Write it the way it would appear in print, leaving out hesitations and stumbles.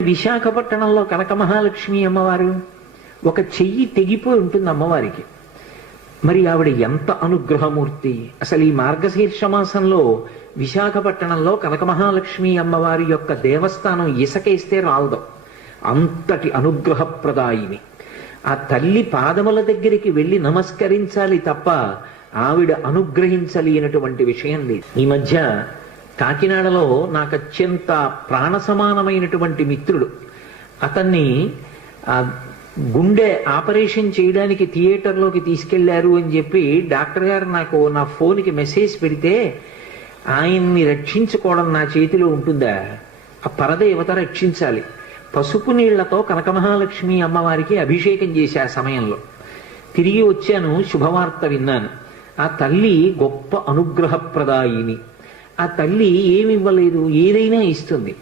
విశాఖపట్నంలో కనక మహాలక్ష్మి అమ్మవారు ఒక చెయ్యి తెగిపోయి ఉంటుంది అమ్మవారికి. మరి ఆవిడ ఎంత అనుగ్రహమూర్తి! అసలు ఈ మార్గశీర్ష మాసంలో విశాఖపట్నంలో కనక మహాలక్ష్మి అమ్మవారి యొక్క దేవస్థానం ఇసకేస్తే రాలదు, అంతటి అనుగ్రహప్రదాయిని. ఆ తల్లి పాదముల దగ్గరికి వెళ్ళి నమస్కరించాలి తప్ప ఆవిడ అనుగ్రహించలేనటువంటి విషయం లేదు. ఈ మధ్య కాకినాడలో నాకు అత్యంత ప్రాణ సమానమైనటువంటి మిత్రుడు, అతన్ని గుండె ఆపరేషన్ చేయడానికి థియేటర్లోకి తీసుకెళ్లారు అని చెప్పి డాక్టర్ గారు నాకు నా ఫోన్కి మెసేజ్ పెడితే, ఆయన్ని రక్షించుకోవడం నా చేతిలో ఉంటుందా? ఆ పరదేవత రక్షించాలి. పసుపు నీళ్లతో కనక మహాలక్ష్మి అమ్మవారికి అభిషేకం చేశా సమయంలో. తిరిగి వచ్చాను, శుభవార్త విన్నాను. ఆ తల్లి గొప్ప అనుగ్రహప్రదాయిని. ఆ తల్లి ఏమివ్వలేదు, ఏదైనా ఇస్తుంది.